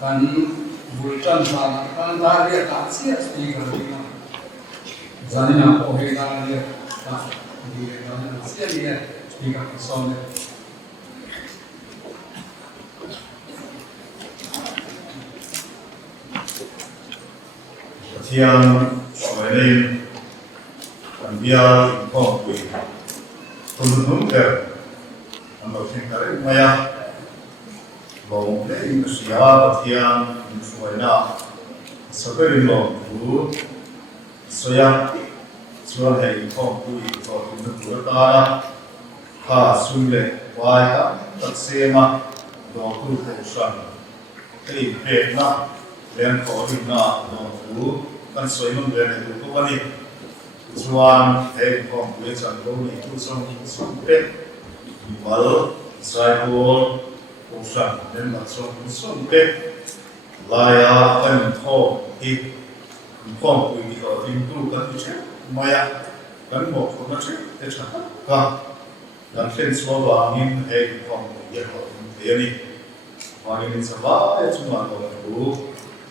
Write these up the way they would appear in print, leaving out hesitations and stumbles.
kan bulchan sa kan dari ta sia speaker dina zanina ko he dari ta di zanina sia dia speaker sone Pathianni soalin kan Bial Inkhawmpui tunun ter ando singkare maya long le Indonesia Pathianni soalina sebagai long soya soal hai Inkhawmpui so tunun berkara ha sunle waya taksema do tu Kohhran tei pekna len ko na do kan soi mong len du ko bani chuan he Inkhawmpui chan ko ni tu song pe Bial sai ko Kohhran len ma song pe laya kan tho hi Inkhawmpui ni ko tin tu kan tu che maya kan mo ko na che te cha ka dan fen so ba ngin he Inkhawmpui ye ko tin ni wangin sa ba e chuan ko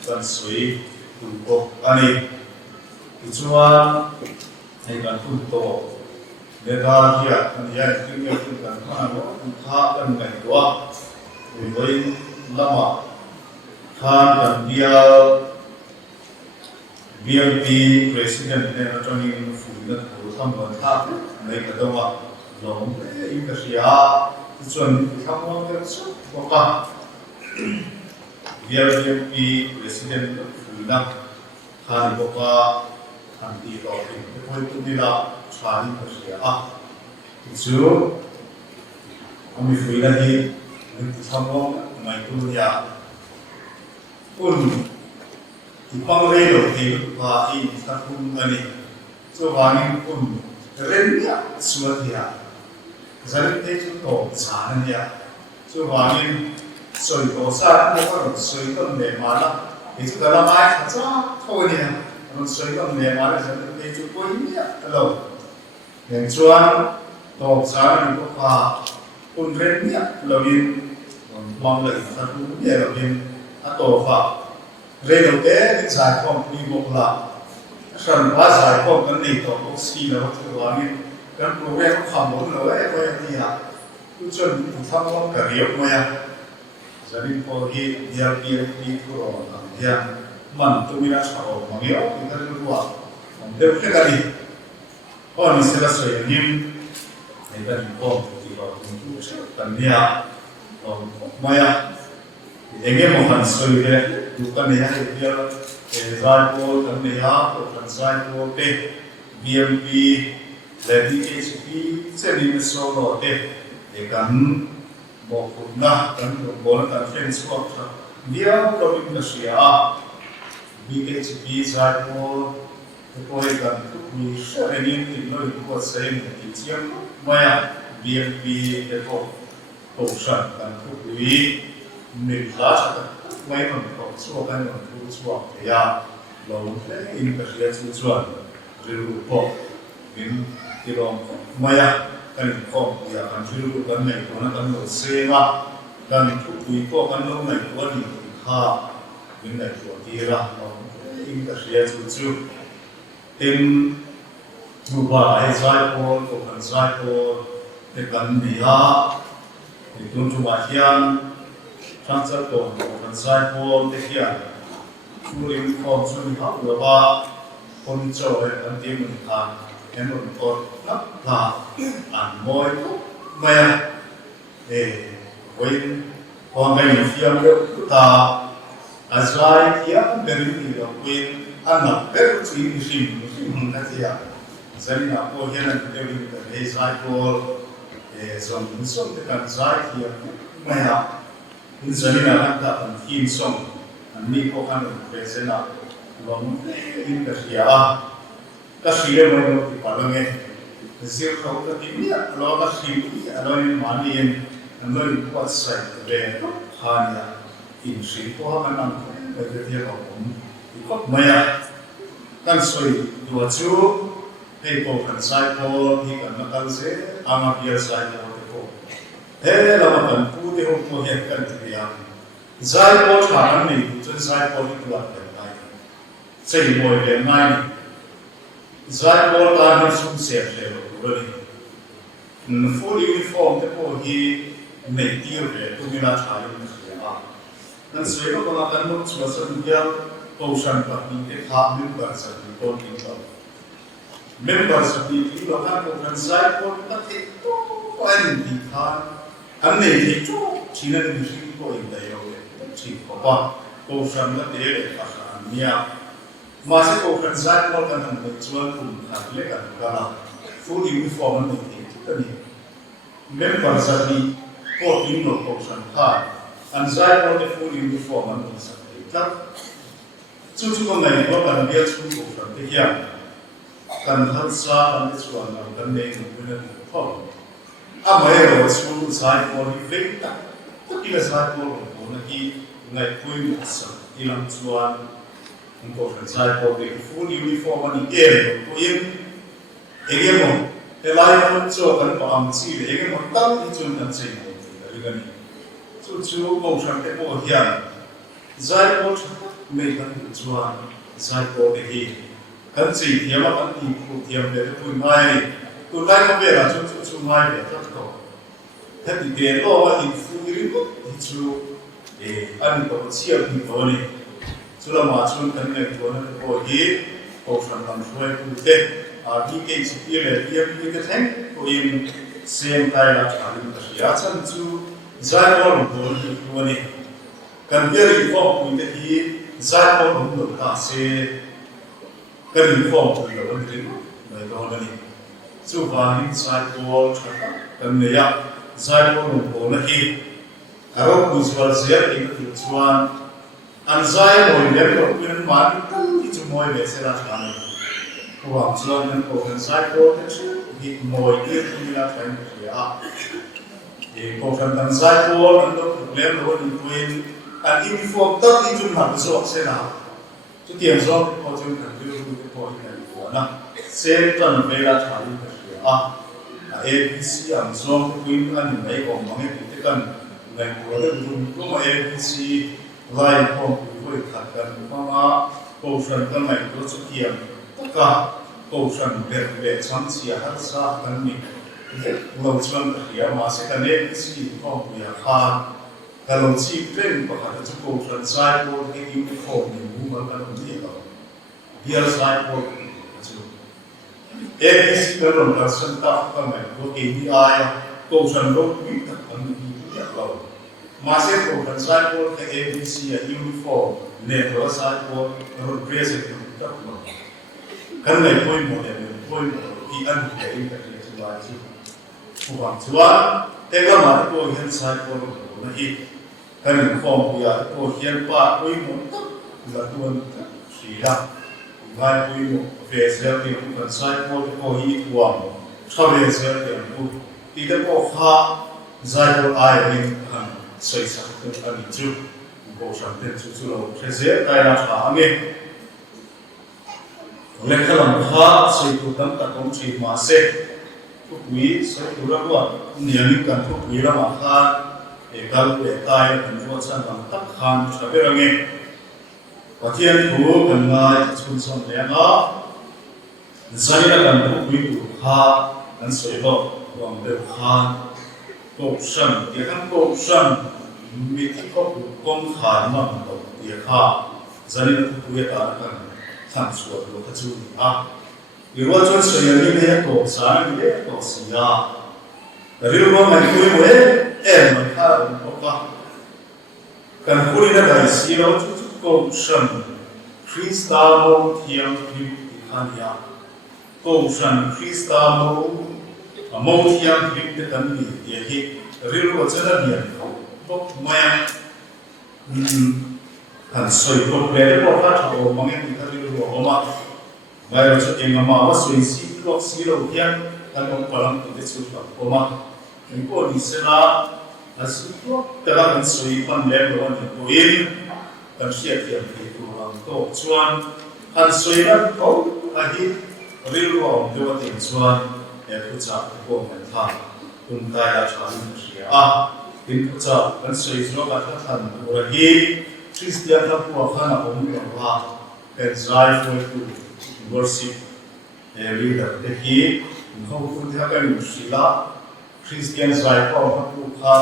kan sui tu ko ani chuan ai kan tu to le da hiya kan ya tin ya tu kan ma no kha kan ngai wa với lama khan kan BLP president ne attorney fu na ko tham ba tha nei ka dawa long in ka sia chuan tham mo ka su ko ka BLP president fu na khan ko ka an ti lo tin ko tu ni la chani ka sia a chu ami fu na hi ni tham mo mai tu ya un ipang relo thì và in ta cũng ani cho vàng cũng ren ya suat ya giờ đây chúng tôi sáng ya cho vàng soi tổ sa nó có được soi tâm để mà nó thì chúng ta làm ai thật ra thôi nè nó soi tâm để mà nó giờ đây chúng tôi ya hello nên chuan tổ sa nó có pha un ren ya lâu in mong lại ta cũng ya lâu in tổ pha rei đầu té cái giải phóng đi một là sản hóa giải phóng cái này tổ quốc xí là thứ ba này cái program nó không muốn nữa ấy coi như là cứ chuẩn bị tham quan cả riêng mà ya gia đình có cái DLP đi tour làm dia mình tụi mình đã chọn mà nhiều chúng ta được qua đều cái cái gì còn mình sẽ là sợi nhím này ta đi qua thì vào chúng tôi cần dia mà ya Enge mo han soi le tu kan ne ha dia zai ko kan ne ha ko kan zai ko te BMP le DHP se ni so lo te e kan mo ko na kan ko kan friends ko dia ko bin na sia DHP zai ko ko e kan tu ni se ni ni no ko se ni chiam maya BMP e ko Kohhran kan tu ni mình lá cho mấy mình có số cái mình thu số thì ya lâu thế in cái gì thu số rồi bộ mình thì lòng mấy cái không ya kan rồi cái này nó kan nó xe mà kan Thupui có kan nó này có đi ha mình này có đi ra in cái gì thu số in thu ba ai sai có kan sai có thì kan đi ha thì chúng chúng ta hiện Hrangchalkawn kan sai ko te hian churin khom chun hak lawa kon cho he kan ti mun khan em mun ko nak la an moi ko maya koin ko ngai ni fiam le ta azai hian berin ni lo koin an ber chi ni sim ka ti ya zani na ko hian an te ni ka he sai ko som te kan sai hian maya in zanina nanta an hin song an ni ko kan presena lom in ka ria ka sile mo no ti palange zir kho ta ti ni lo ka sile alo ni mani en an lo ni ko sai le khania in shi ko ha kan ko te ti ko ko maya kan soi du chu he ko kan sai ko hi kan na kan se ama Bial sai ko he la ma kan pu te ho ko he kan ti ya zai po thang này chân zai po đi tuột về này xây ngồi về mai này zai po ta nên sung sẻ về rồi full uniform te po hi nei tir ve tu mina thai ni a nan soi ko na kan no chua san dia Kohhran Pathianni te kha member sa ti ton in lo member sa ti lo kan Kohhran zai po ta te to an ti kha an nei te to china ni shi ko in dai lo le chi ko pa Kohhran la te le ka sa nia ma se Kohhran zai po kan han le chuan kum kha le kan ka na full uniform ni tani member sa ti ko in lo Kohhran kha an zai po te full uniform ni sa ti ta chu chu con này có cần biết chu Kohhran thế kia cần thật xa cần biết chuan nào cần nên một cái không mấy rồi chu zai po đi về ta tất cả zai po của nó khi ngày cuối một giờ đi làm chuan Kohhran zai po cái full uniform ni em của em một cái lai một chỗ cần có âm chỉ để em một tấm đi chuan cần chơi một cái cái này chu Kohhran cái bộ hiện zai po mấy cái chuan zai po cái gì cần gì thì mà cần tìm phụ tiệm để tụi mai không biết là chu mai để rất tốt thế thì tiền lo thì phụ nữ thì chu anh có chia thì có này chu là mà chu cần này có nó có gì Kohhran làm xuôi phụ tết đi cái sự kia là đi cái thằng có em xem tay là trả lời tất cả chân chu zai po làm tốt thì có này cần biết thì phong phụ tết thì zai po làm được ta sẽ cần inform to your own dream, like all the so far inside the world, cần này ạ, zai po nung po na hi, aro kusual siya in chuan, an zai mo ile ko kun man tu itu mo ile sera chuan, ko chuan nan ko kan zai po te chu hi mo ile tu ila chuan ya, ko kan zai po nan to problem lo ni kuin, an uniform ta ti chu na so sera. Chú tiền do có chung cần đưa cái point này của nó xem tuần về là trả lời cái ABC làm do quyên anh này còn bằng cái cần này của cái dùng mà ABC lại không với thật cần mà Kohhran cái này có chút tiền tất cả Kohhran về chăm chỉ hết sa cần mình lâu chuan cái mà sẽ cần ABC không bị khá kalau chip train pakhat chu Kohhran zai po cái uniform ni mu ma kan ni lo Bial zai po chu ABC kan ron ka san ta ka mai ko KPI Kohhran lo ni ta kan ni ya lo ma se Kohhran zai po cái ABC ya uniform ne ko zai po ron present ta lo kan nei point mo ki an ke in ta chu lai chu chuan te ka ma ko hian zai po na hi kan form ya ko hian pa koi mo la tuan si la ngai koi mo ve zel ti kan sai ko hi tuam thave zel ti ku ti de ko kha zai ko ai rin han sai sa ko ani chu ko sam te chu lo kheze kai la tha ange le khalam kha sai ko dam ta kom chi ma se Thupui sai tu ra ko niam kan Thupui la ma kha ekal pe tai kan ro chan bang tak khan sabe range Pathianni kan ngai chun som le nga zanina kan Thupui tu kha an soi bo wang de khan Kohhran ti kan Kohhran mi ti ko kong khan ma to ti kha zanina Thupui ta kan tham suat lo ka chu iro chon soi ni ne ko sa ni le ko sia rio bo mai kui mo em kha ko pa kan kuri na dai si lo chu Kohhran Krista mo thiam thi khan ya Kohhran Krista mo thiam thi te kan ni ye hi rio bo chana ni ko maya kan soi ko le bo ka tho mo nge ni ka rio bo ma mai ro chu em ma wa soi si lo hian kan mo palang te chu ko ma ko ni se na asu te la kan soi pan le lo ni ko in kan sia tiam ti tu ang to chuan kan soi na ko a hi ri lo de wa ti chuan e khu cha ko man tha kun ta ya cha ni sia tin cha kan sei zo ka than ora hi Christian ta pu khana om wa kan zai for to worship leader the hi ho kun tha kan sila Christian zai ko pu kha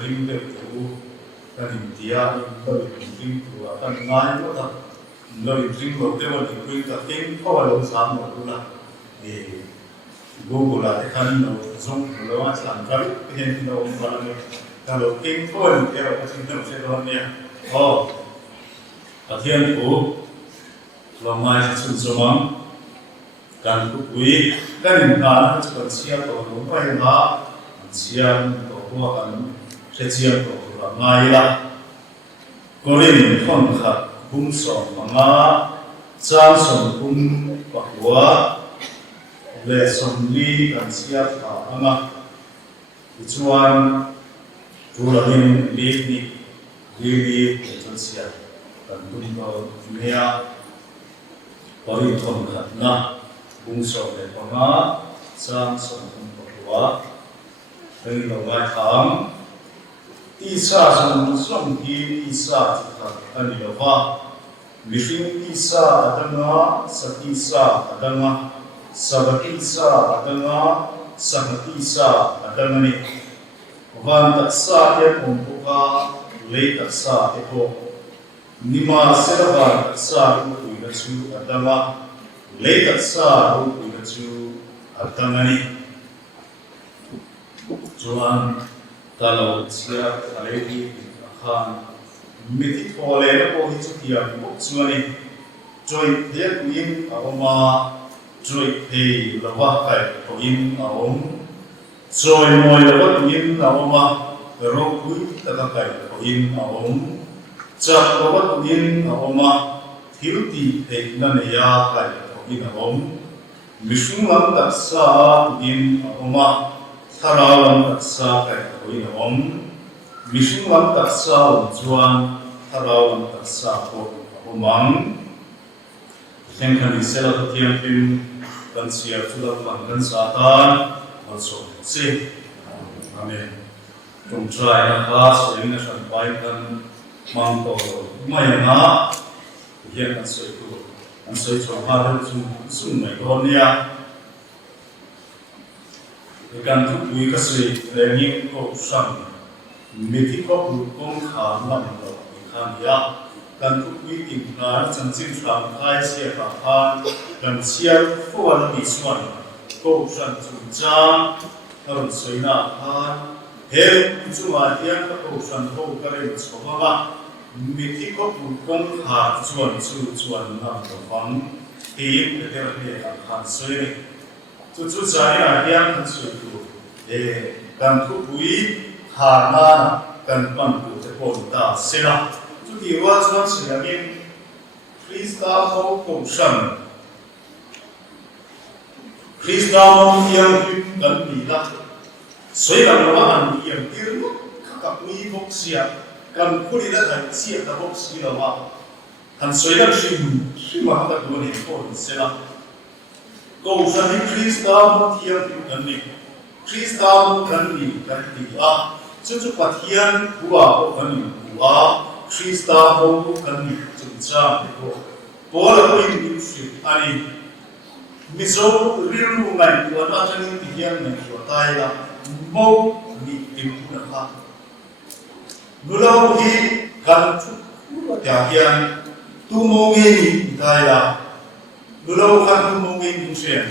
ring de tu kan india ko ring tu kan ngai ko ta no ring lo te wa ni ta tin ko wa lo sam mo tu la Google la kan no zoom lo wa chan ka hen no ba la kalau king pun dia pasti nak sedonia. Oh, Pathianni lomai sun somang kan Thupui kan Inkhawmpui kan siap to lomai ha siap to ko kan siap to Hrangchalkawn la korin khon khat bung som manga chan som bung pakwa le som li kan siap ha anga chuan Kohhran lili Indonesia dan tunggu dunia bari thon khatna bungso le panga sang som pakwa dari lawai thang isa som hi isa ani lawa mishing isa adanga satisa adanga sabatisa adanga sahatisa adanga ni van taksa te pompuka le taksa te ko nima serva taksa ru kuina chu adama le taksa ru kuina chu adangani Joan kalau sia aledi khan miti thole na ko hi chu tia ko chuani joy de kuin awama joy he lawa kai ko in awom rồi mọi là bất nhiên là mà rồi cuối tất cả cái in ông chắc là bất nhiên là mà thiếu thì thế nên là cái in ông mình làm tất cả in ông mà thà làm tất cả cái in ông mình làm tất cả chuan thà làm tất cả ông mang xem cái gì sẽ là thiên phim cần siết chú là bằng cần sa tan also see amen tum try na ha so in san pai kan mang to mai na hian an soi cho ha chu mai ko nia kan Thupui ka sei le ni ko sang mi thi ko kong kha nam lo khan ya kan Thupui tin na chan chin sang khai sia ka khan kan sia fo an ni suan Kohhran cha thon soina khan he chuma tiang ka Kohhran ho kare choma mi thi ko kong ha chuan na to fang ti te ne khan soi chu zai na tiang kan soi tu kan Thupui ha na kan pan tu te pon ta sela chu ti wa chuan silangin Krista ho Kohhran Krista mong yang dan bila, saya nak lawan yang tiru, kakak ni boksia, kan kuli dah dah siap dah boksia lawan, kan saya nak si mahat dua ni pun sila. Kau sani Krista mong yang dan ni, Krista mong dan ni dan dia, cucuk Pathianni buat dan ni buat, Krista mong dan ni cucuk itu, bola pun ini ani. Miso rilu ngai tu ana chani tihian ngai tu tai la mo ni tim na kha nulau hi kan chu ya hian tu mo nge ni tai la nulau kan tu mo nge ni chen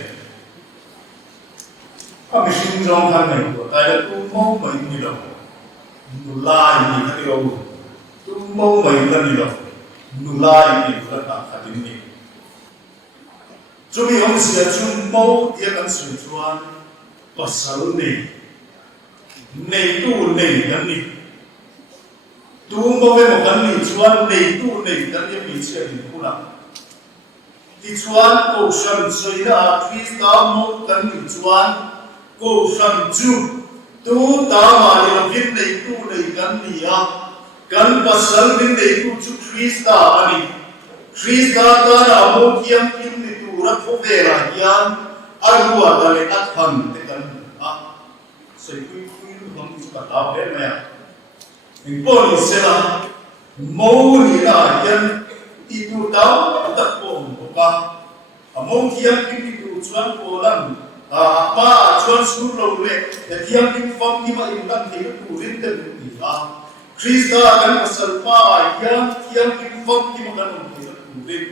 a mi shin jong kan ngai tu tai la tu mo mai ni lo nu lai ni ka ti lo tu mo mai la ni lo nu lai ni ka ta ka tin ni chúng mình không sẽ chung mâu tiếc ăn sủi chuan pasal này tu này cái này tu mâu với một cái này chuan này tu này cái này bị chết đi khu nào thì chuan Kohhran soi ra Krista mâu cái này chuan Kohhran chu tu ta mà đi làm việc này tu này cái này à cái pasal này tu chu Krista anh Krista ta là một kiam kim này Ura povera yan arua dale athan te kan a sei kui hong chu ka ta he me Poli sela mau ni la yan itu tau tak pom ba among tiang kim itu chuan polan pa chuan sur lo le tiang kim fam ki ma in tan thei tu rin te ni a Krista kan asal pa yan tiang kim fam ki ma kan thei tu rin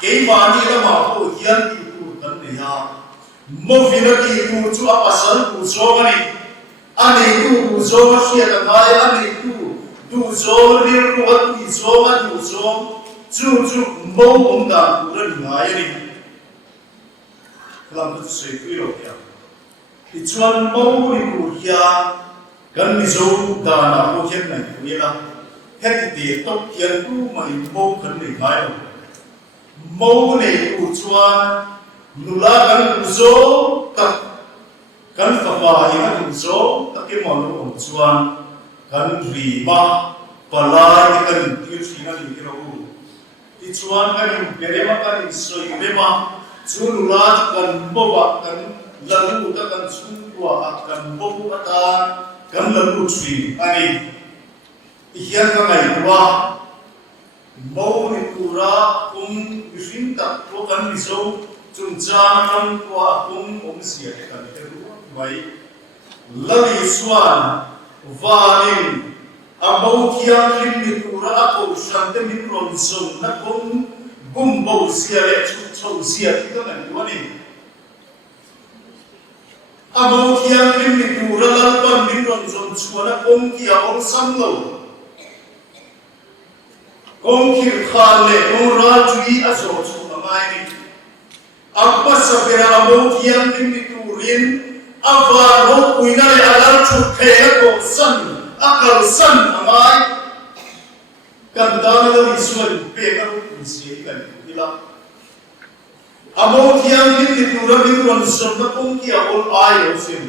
ke ma ni la ma ko yan itu tan ne ya mo vina ki tu chu a pasal ku so ni ani tu zo ma sia ka ngai ani tu zo ri ru wa ti zo ma tu zo chu mo om da tu ra ngai ni lam tu se ku ro ya ti chuan mo ri ku ya kan mi zo da na ko chen nai ku ya het ti tok kian tu mai mo kan ni ngai mo ne ku chuan nula kan zo tak kan fa pa ina ku zo tak ke mo lo chuan kan ri ma palai kan ti chi na ni ro ti chuan kan bere ma kan soi be ma chu nula kan bo ba kan lalu ta kan chu wa kan bo ba ta kan lalu chi ani hian ka ngai wa mo ni tura rin tak ko kan mi zo chung cha kan kwa om sia ke kan te ru mai lali suan vanin amau kia rim ni tura ko shante min ron zon na kom bum bo sia le chu chou sia ti ka kan wani amau kia rim ni tura la pan min ron zon chu na kom kia ong sam lo kom khir khan le kom ra chui a zo chu mai ni apa sabera amau kia rim ni turin ava ro kuina le alar chu khe ko san akal san amai kan dana la visual pe ka ku si kan ila amo thiam ni tura bi ron son na kong ki ol ai o sin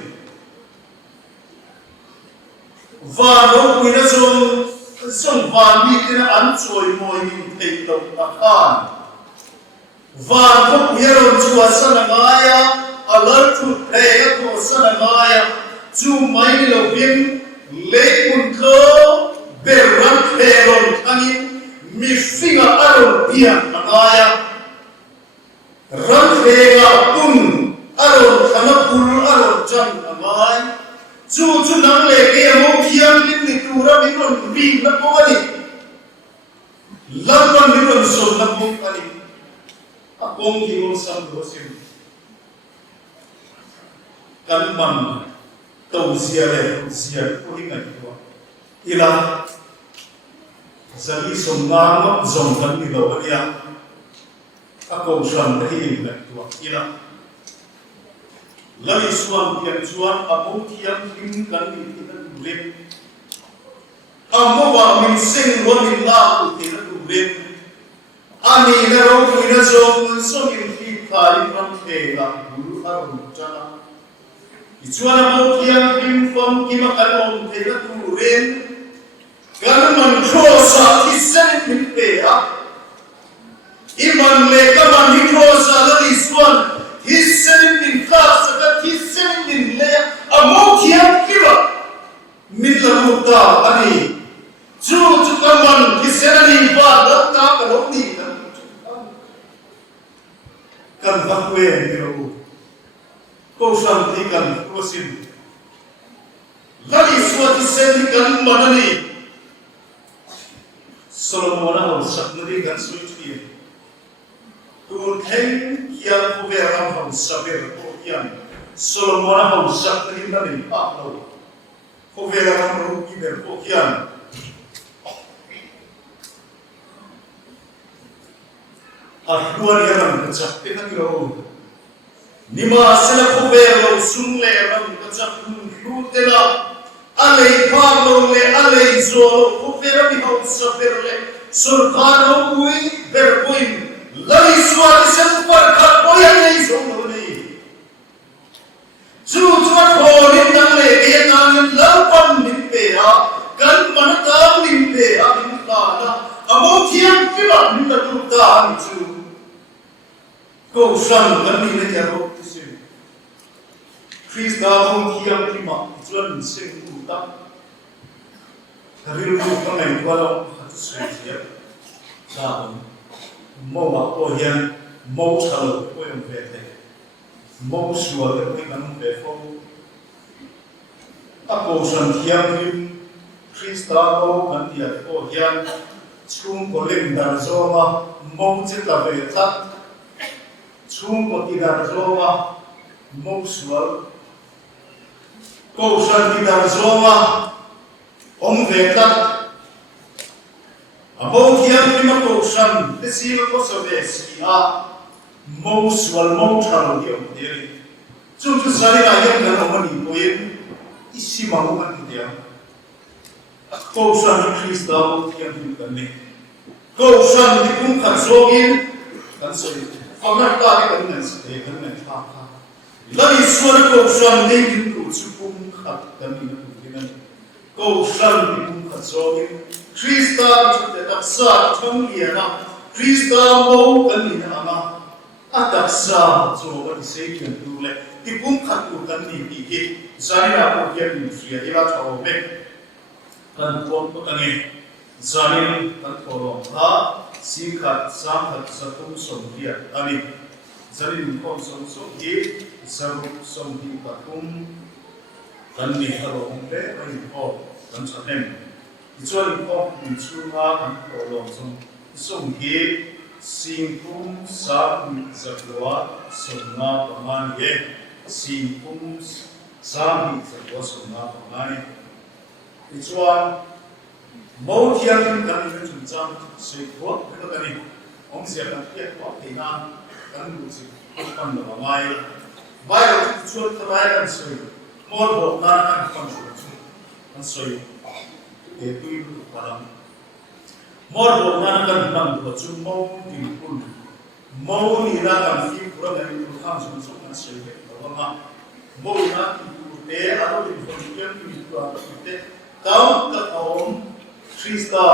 va ro kuina son va mi tin an choi moi ni thei lo ta khan va ko kuya ron chu san amaya alar chu khe ko san amaya chu mai lo bin lekun ko beran peron angin mi finga aron dia angaya ran fega pun aron khanapul aron jan angai chu nang le ke mo thiam ni tura mi ron ri na ko ani lamban mi ron so na ko ani akong ki mo sam do sim kan man tau sia ko hinga ko ila zali somnam zong kan ni lo ya ako shan ta hin na ko ila lali suan tian suan amu tian kim kan ni ta le amu wa min sing lo min la ku ti na tu le ani na ro ku na zong so min fi kha in ram the la guru arum chana ichuan amu tian kim fom kim kan om the na tu ren kan man khosa ki sen min pe a iman le ka man ni khosa la di suan hi sen min ka sa ka hi sen min le amu tian kiba min la mu ta ani chu ka man ki sen ni ba la ta ka lo ni kan ba we ni ro ko san ti kan ko sin lali suati sen kan manani Solomon ho saknadi kan suiti tun theng kia ko ve ram ho saber ko kian Solomon ho saknadi nani pa lo ko ve ram ro ki ber ko kian ahluan yaram kachak te kan ro nima sela ko ve lo sung le ram kachak lu te la alei Pablo le alei zolo ko vera mi ho saber le surkano ui berpuin lai suati sen par kha koya nei zolo nei chu ko nin nang le ke nang la pan min pe ha kan man ta min pe ha min ta na amo thiam ki ba min ta tu ta ni chu ko san kan ni le ja ro ti se Krista hong thiam ki ma chuan sing ta Rin lu ka ngai wala hat sui tia sa mo wa ko hian mo chalo ko yom ve te mo suwa le ko kan ve fo a ko san thiam him Krista ko kan tia ko hian chung ko lim dar zoma mo che la ve ta chung ko ti dar zoma mo suwa ko san ti dar zoma ông về ta, bố thiam đi mà cổ sân, cái gì mà có sự về gì mâu sual mâu thằng đi ông đi, chúng tôi sai là những cái ông mình nói ít xí mà ông mình đi, cổ sân đi Christ bố thiam đi cái này, cổ sân đi cũng khẩn sogin, khẩn soi, phong cách ta đi cái này thà, lấy sual cổ sân đi cái cổ chụp cũng khẩn cái này Kohhran di bung khatsogin Krista di taksa thang liana Krista mo kan ni na ataksa so kan sei kan tu le di bung khat tu kan ni bi ki zania ko kian ni fria ila thaw me kan kon ko kan ni zanin kan thoro ha si khat sam khat sa tum som dia ani zanin kon som ki sam som ki patum kan ni haro umpe kan ho kan chahem ichuan ko in chunga kan ko long som hi singkum sa zakwa somna paman ye singkum sa zakwa somna paman ichuan mo thiam kan ni chun chang sei ko ka kan ni ong sia kan tiak ko te na kan lu chi kan lo mai bai chuan trai kan sei more about that and function and so you do param more about that and come to the mo people mo ni na kan fi pura na ni kham so kan so ye ba mo na ku te aro ni function ni ku a te taw ka om Krista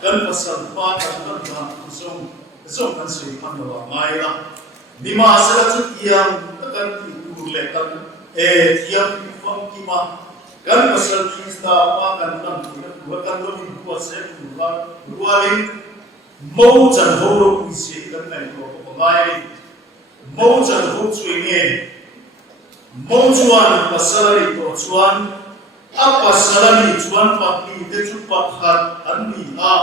kan pasal pa kan na so kan so kan ba mai la ni ma sa chu yang kan ti ku le kan thiam phong ki ma kan pasal Krista pa kan tam ku kan lo ni ku se ku la rualin mo chan ho ro ku si kan nai ko mai mo chan ho chui nge mo chuan pasal ri to chuan a pasal ni chuan pa ki te chu pa khat an ni a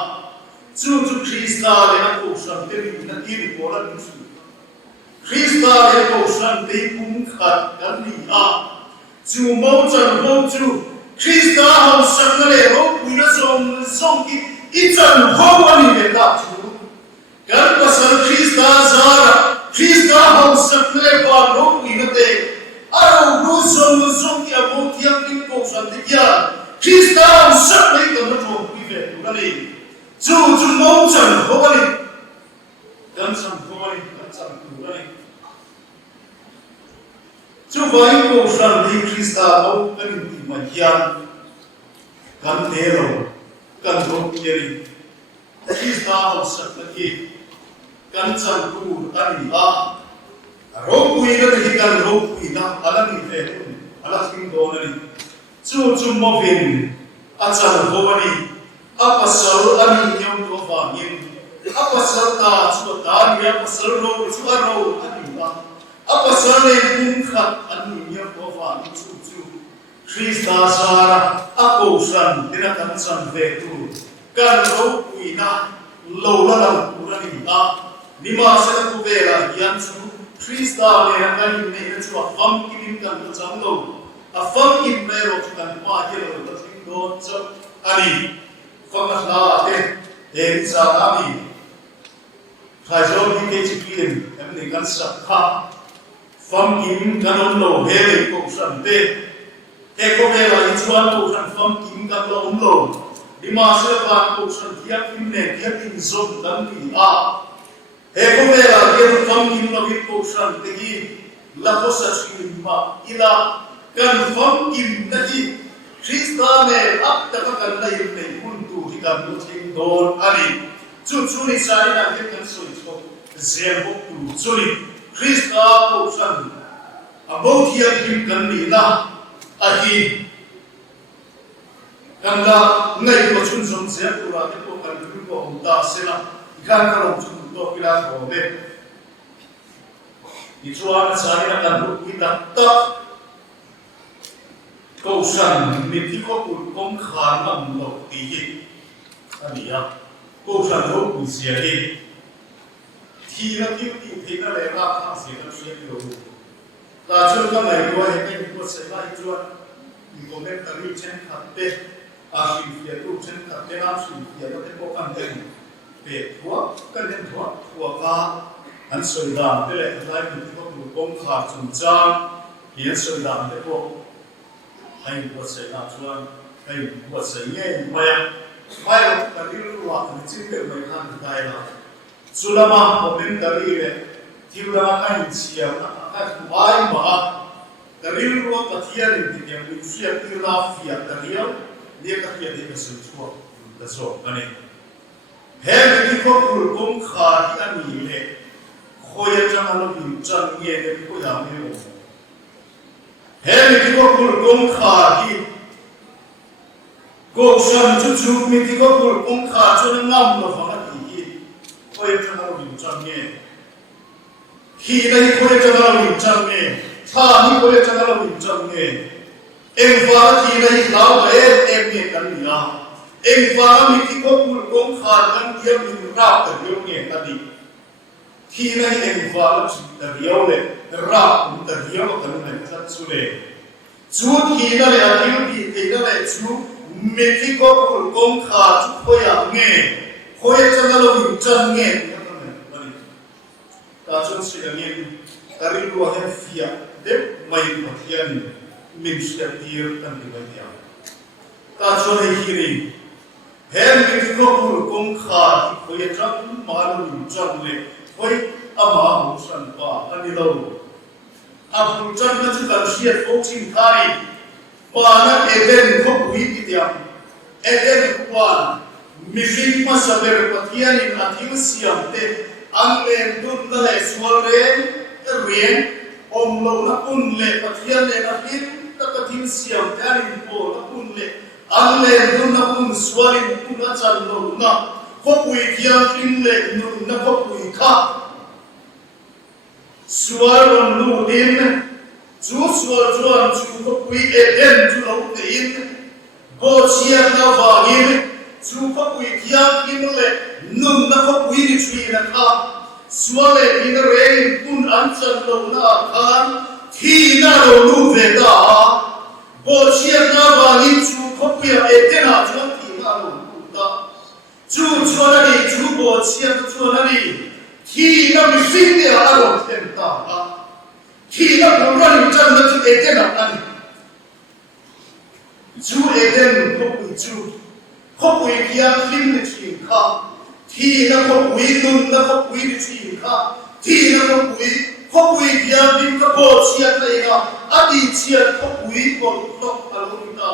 chu Krista le na ko san te ni na ti ri ko la ni chu Krista le ko san te kum khat kan ni a chu mo chan ho chu Krista ho san le ro ku na song ki i chan ho ani le ta chu kan pasal Krista zara Krista ho san le ba ro ku na te aro ru song ki abo thiam ki ko san te ya Krista ho san le ka na thong ki ve ku na le chu mo chan ho ani kan san ho ani kan san ku ani chu vai ko san ni Krista ho kan ti ma hian kan te lo kan ro ki ri Krista ho san ki kan san ku ani a ro ku ina ni kan ro ku ina ala ni ve ala sing do na ni chu mo vin a chan ho ani a pasal ani nyam to va nim a pasal ta chu ta ni a pasal ro chu a ro ani ba apa sale kum khat ani nya ko fa ni chu Krista sara ako san dina kan san ve tu kan ro kuina lo la la kurani a ni ma sa tu ve la yan chu Krista le kan ni ne chu fam ki nim kan chang lo a fam ki me ro kan ma ye lo ta thing do chu ani fam la te e sa ami khai zo ni ke chi kim em ni kan sa kha phong kim kan lo he ko san te e ko he la chuan ko san phong kim kan lo di ma se ba ko san thia kim ne thia kim zom dan ni a e ko he la ke phong kim lo bi ko san te gi la ko sa chi ma ila kan phong kim na ji Krista ne ap ta kan lai ne kun tu hi kan lu thing don ani chu ni sai na ke kan so cho zer bo tu ni Krista ko san abo thiam kim kan ni na a hi กันละในประชุมสมเสียตัวเราที่พวกกันรู้ว่าองค์ตาเสนาการกระทำชุมตัวกีฬาของเด็กอีชัวร์สายนักการรู้วิตัดก็สั่งมิตรที่เขาพูดคงขาดมันหลอกตีอันนี้อ่ะก็สั่งรู้กุศลที่นั่นที่นั่นเลยรับทางเสียงเสียงอยู่แต่ช่วงนั้นเลยว่าเห็นเป็นคนเสียใจจวนมีคนเล่นตะลิ่งเช่นขัดเตะอาชีพเดียวรูปเช่นขัดเตะน้ำชีพเดียวก็เป็นพวกกันเล่นเป็ดหัวกันเล่นหัวกาอันสวยงามแต่เลยท้ายมีที่เขาพูดคงขาดจุนจางเห็นสวยงามแต่พวกให้หัวเสียน้ำชวนให้หัวเสียเงี้ยไม่กันที่รู้ว่ามันจริงเป็นไม่ทันได้ละสุลมาผมเป็นตะลิ่งเลยที่เราให้เชียวนะให้ไหวมาตะลิ่งรู้ว่าปะเทียนที่ยังมีเสียงที่เราเฟียตะลิ่งเรียกกันเฟียที่เป็นสุดชั่วแต่สอบกันเองเห็นที่เขาพูดคงขาดที่อันนี้เลยคอยจะมาลงอยู่จังเงี้ยเนี่ยก็ยังไม่รู้เห็นที่เขาพูดคงขาดที่ก็ฉันจุดๆมีที่เขาพูดคงขาดจนงำเราฟังที่คอยจะมาลงอยู่จังเงี้ยที่ได้คอยจะมาลงอยู่จังเงี้ยถ้ามีคอยจะมาลงอยู่จังเงี้ยเอ็งฟ้าที่ได้เราเอ็งเนี่ยกันนี่นะเอ็งฟ้ามีที่เขาพูดคงขาดกันเดียวมีรักแต่เดียวเนี่ยกันดีที่นั่นเองฟ้าแต่เดียวเลยรักแต่เดียวกันเลยทัดสุดเลยจูที่นั่นเลยอาทิตย์ที่นั่นเลยจูมีที่เขาพูดคงขาดคอยอย่างเงี้ยคอยจะมาลงอยู่จังเงี้ยกันเลยมันแต่จนสิ่งนี้แต่เรื่องว่าเห็นเฟียเด็กไม่พัฒน์มินสเตอร์ที่ตั้งที่ไม่ได้แต่จนไอ้ที่นี่เห็นมีที่เขาพูดคงขาดคอยจะมาลงอยู่จังเลยคอยอามาหูสันป่าอันนี้เราอาบุจันทร์นั้นจะการเชียร์โฟกชิงไทยป่านั้นเอเดนเขาคุยกิจยังเอเดนป่ามิฟิกมาสับเบอร์ปัทยานินาทิวเซียมเตอังเลนดุนนั่นแหละสวรรค์เรียนอมโลนักอุนเล่ปัทยานินาทิวตะกทิวเซียมเตอันนี้โปนักอุนเล่อังเลนดุนนักอุนสวรรค์อุนอาจารย์โลนักเขาคุยที่ยังอินเล่นุนนักเขาคุยข้าสวรรค์ลูดินจูสวรรค์จูเขาคุยเอเดนจูเราเตินโบเชียนาวาอินจูเขาคุยที่ยังอินเล่นุนนักเขาคุยดิชีนะครับสวรรค์อินเรื่องคุณอันจันโลนาคันที่น่าเราลูเวดาโบเชียนาวาอินจูเขาคุยเอเดนอาจารย์ที่น่าเราลูดาจูชวนนี่จูโบเชียนชวนนี่ที่นั่นมีสิ่งที่อารมณ์เต็มตาที่นั่นผมรันจันทร์จูเอเดนอันจูเอเดนเขาคุยจูเขาคุยที่ยังฟินในชีวิตเขาที่นั่นเขาคุยนุ่นนั่นเขาคุยในชีวิตเขาที่นั่นเขาคุยที่ยังฟินกับโบเชียนเลยนะอดีตเชียนเขาคุยบนโลกอารมณ์ตา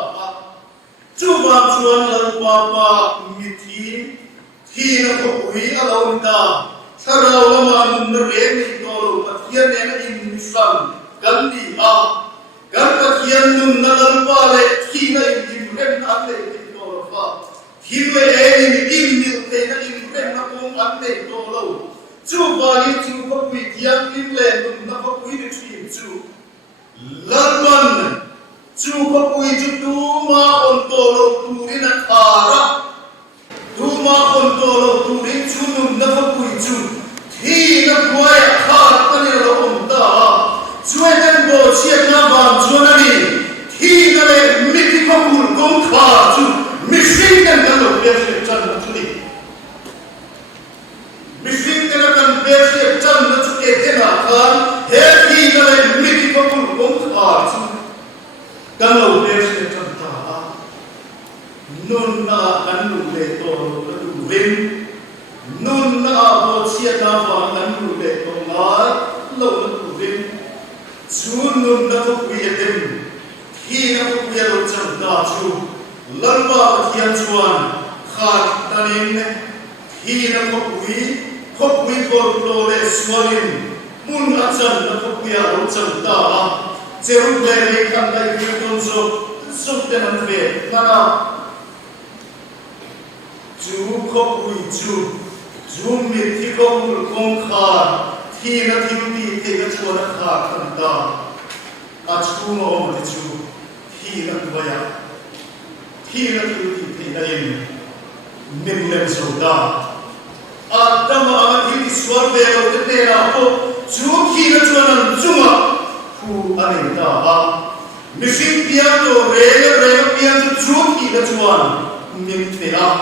จูบางชวนเราบ้ามีที่นั่นเขาคุยอารมณ์ตาถ้าเราละมันเรียนในตัวปัทยานี่อินมิสันกันดีกันปัทยานุนนั่นปาเลที่นั่นอินเรนอันเลในตัวฟ้าที่เวอินมิลเตนั่นอินเรนนักองอันเลตัวเราจูบาลีจูบวิทยาอินเลนุนนักวิทย์จูลันมันจูบวิจูตูมาคนตัวเราตูรินักอาระตูมาคนตัวเราตูริจูนุนนักวิจูที่นักมวยขาดตันเราอมตาช่วยกันโบเชียนาบานจวนนี่ที่นั่นเองมิติขบุลกงขาดจูมิสิกันกันเราเบียร์จันทร์จุนี่มิสิกันกันเบียร์จันทร์จุเอเดนาคันเฮที่นั่นเองมิติขบุลกงขาดจูกันเราเบียร์จันทร์นุนนากันลุเลโตลุเวนนุนนาโบเชียนาบานกันลุเลโตมาโลลุเวนจูนุนนาคุยเดมที่นักคุยเราจังตาจูลันบาเทียนชวนขาดตันินที่นักคุยบอลโลเลสวาลินมุนอาจารย์นักคุยเราจังตาเจรุเบลีคันได้ยินตนสุดเดนันเวนา chú khóc ui chú mít thì khóc ui công khá thì nó thiếu đi thì nó chua nó khá thân ta chú ngô mà chú thì nó vaya thì nó thiếu đi thì nó yên mình lên sầu ta tâm mà thiếu đi suốt về rồi thế này là chú khi nó chua nó chung à khu anh ấy ta mình xin Bialtu rega Bialtu chú khi nó chua mình thế à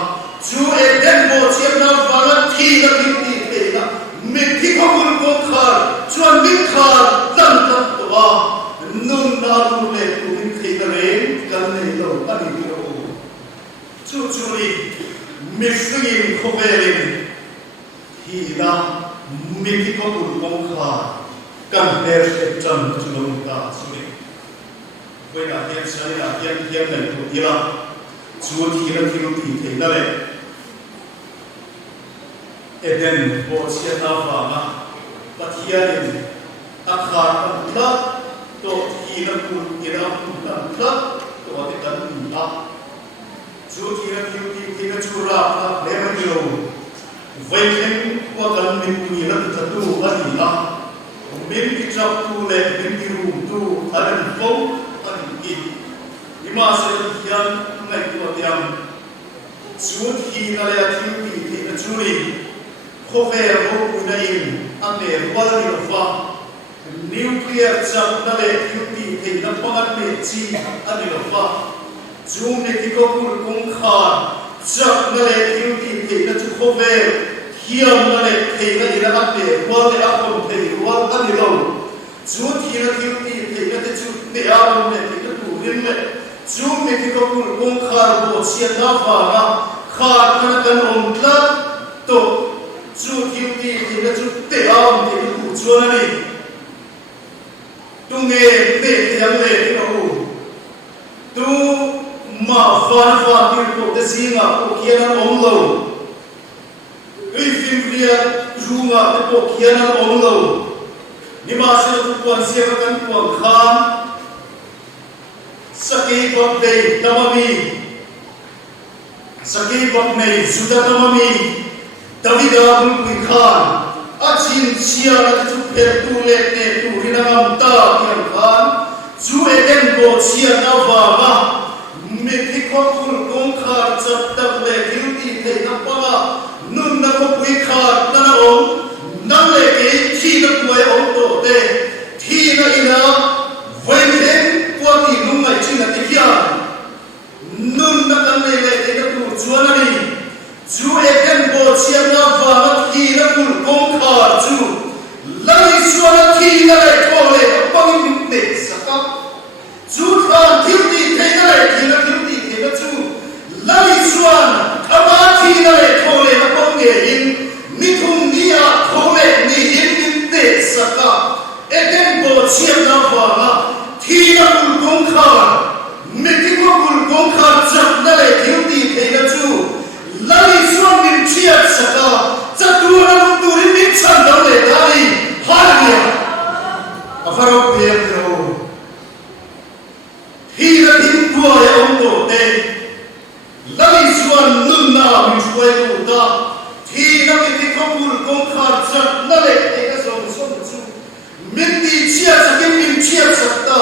chú ấy đến bộ chiếc nào và nó thi nó đi thế là mình thì không có khả cho mình khả tâm tâm tòa nung na nung lệ của mình thì cái đấy cái này lâu anh đi đâu chú đi mình suy nghĩ không về mình thì là mình thì không có khả cần để sẽ chân chú lâu ta chú đi với là hiện sáng là hiện này của thì là chú thì là thì thế này Eden bosiya na vanga Pathianni akha na to hina kun ira kun na to ate kan na chu hina hina chura na lema dilo vaikhen kwa kan min kun ira thatu ani na min ki trap tu le min ki ru tu alan fo ani ki ima se hian ngai tu tiam chu hina le thi na churi Kohhran ho unain ame wala ni fa nuclear chak na le yuti the na pangat me chi ani lo fa zoom ne ti ko kung kha chak na le yuti the na chu Kohhran hiam na le the na ira ate wala a kon the wala ani lo chu thi na yuti the na te chu te a ne te tu rin le zoom ne ti ko kung kha bo sia na fa na kha na kan om tla to chú thiếu đi thì nó chú tệ ông thì nó cụ chúa nó đi tu nghề để tiếng nghề thì nó cụ tu mà phán thì cụ cái gì mà cụ kia nó ống lâu cái phim kia ru mà cái cụ kia nó ống lâu nhưng mà sẽ cụ quan xe các căn quảng khám sakei bọc đầy tamami sakei bọc này sudah tamami Davida Thupui Khan, achin sia na chu pher tu le ne tu rinangam ta kian Khan, chu eden bo sia na wa ma, me thi khokul kong kha chap tak le guilty the na pa nun na Thupui Khan na om, na le ke thi na kuai om to te, thi na ina vai hen kwa ti nung mai chin na te kya, nun na kan le te na tu chuan ni. Chú eken bo chiam na va thi na kul kong kha chu lai chuan thi na le ko le pang min te saka chú than thiếu ti the na le thi na chu lai chuan ama thi na le ko le na pang ge in ni thung ni a ko le ni in min te saka eken bo chiam na va thi na kul kong kha me ti ko kul kong kha chak na le thiếu ti the na chu Lai suan min chiat saka chatura lu turin min chan dau le dai haria afaro pedro hira din tua ya onto te lai suan nun na min chuai tu ta hira ki ti khopul kong khar chat na le te ka som chu min ti chiat sakin min chiat sakta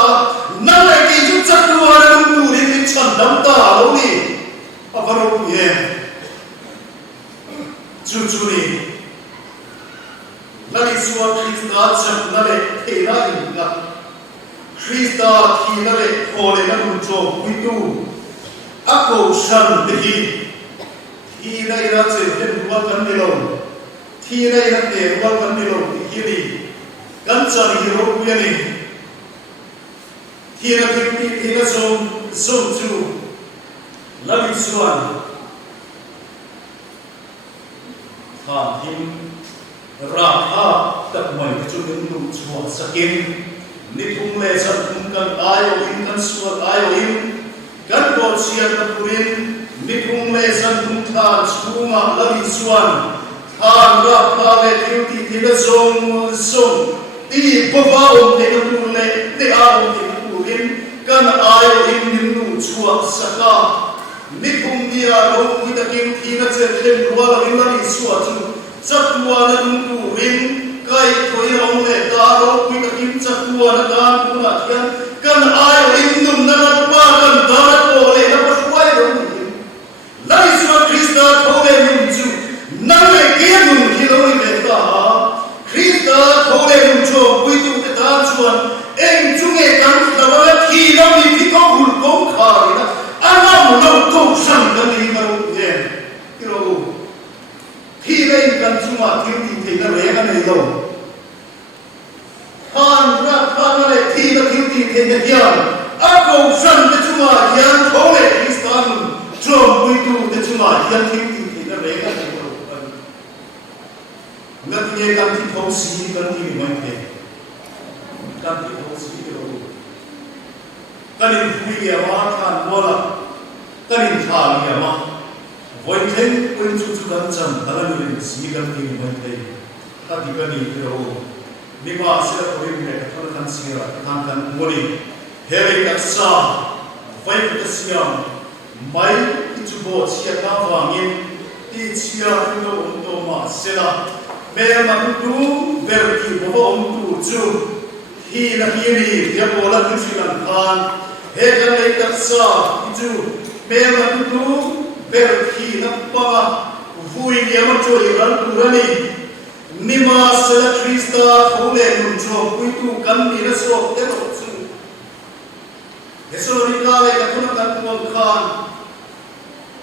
na le ki ju chatura lu turin min chan dau ta lo ni afaro pedro Jujuri, lagi suat Krista cak nale tera inga, Krista ki nale kole na muncul itu, aku shan degi, tira ira cewek bukan nilo, tira ira te bukan nilo dikiri, gancar hero punya ni, tira som ju, lagi suat. Him Raha tak mai chu den lu chua sakin ni thung le san thung kan ayo in kan suat ayo in kan bo sia ta purin ni thung le san thung tha chunga lawi suan than ra ta le ti ti le song ti bova om te lu le te a om te purin kan ayo in ni lu chua saka ni khum dia ro pui ta kim thi na chen chen ruwa la rin la ni suwa chu chat tua na dum tu rin kai thoi ong le ta ro pui ta kim chat tua na kan tu na thian kan ai rin num na na pa kan da na ko le na pa suai ro ni lai suwa krista thole num chu nang le ke num hi ro ni le ta krista thole num chu pui tu te ta chuan eng chung e kan ta ba thi lo ni thi ko hul ko kha ri na anam lo to sang kan ni ma ro ye ki ro thi lên kan chuma thiếu thì na le kan nei lo han ra kan le thi na thiếu thì na hian a ko sang te chuma hian thole kristan chom pui tu te chuma hian thiếu thì na le kan nei lo ngat ye kan thi thau si kan ni mai te kan thi thau si ro kanin pui ya ma than bola kanin tha ya ma voi then when chu kan chan dalan ni si kan ni mai te ta di kan ni ro ni ma se ko ri me ka thon kan si ra kan mori heri ka sa vai ka siam mai chu bo chia ta wangin ti chia no to ma se la me ma tu ver ki bo om tu chu hi na hi ri ya bo la ki silan kan he kan le ka sa chu me ma tu ver ki na pa vui ya ma choi ran tu rani nima sala krista thole nun cho pui tu kan ni na so te ro chu Thessaloniki le ka thuna kan tuam khan